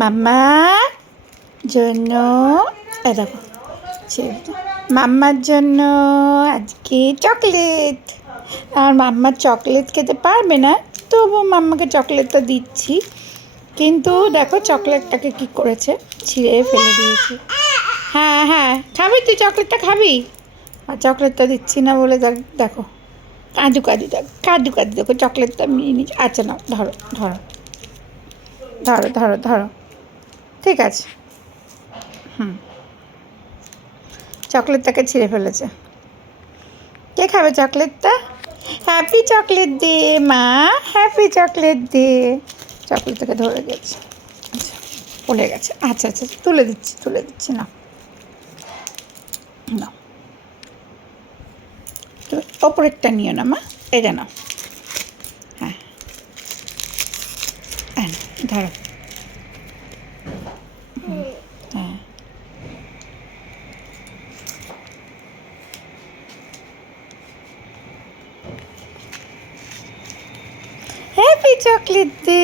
মাম্মা জন্য দেখো মাম্মার জন্য আজকে চকলেট। আর মাম্মা চকলেট খেতে পারবে না, তবু মাম্মাকে চকলেটটা দিচ্ছি। কিন্তু দেখো চকলেটটাকে কি করেছে, ছিঁড়ে ফেলে দিয়েছে। হ্যাঁ হ্যাঁ, খাবি তুই চকলেটটা খাবি? আর চকলেটটা দিচ্ছি না বলে দেখো কাঁদু কাঁদু, দেখো কাঁদু কাঁদু, দেখো চকলেটটা নিয়ে নিচ্ছি। আচ্ছা না, ধরো ধরো ধরো ধরো ধরো, ঠিক আছে। চকলেটটাকে ছিঁড়ে ফেলেছে। কে খাবে চকলেটটা? হ্যাপি চকলেট দে মা, হ্যাপি চকলেট দে। চকলেটটাকে ধরে গেছে, আচ্ছা পড়ে গেছে। আচ্ছা আচ্ছা, তুলে দিচ্ছি না না, তুমি ওপরেরটা নিও না মা, এটা নাও। হ্যাঁ হ্যাঁ, ধরো। হ্যাঁ, হ্যাপি চকলেট দে।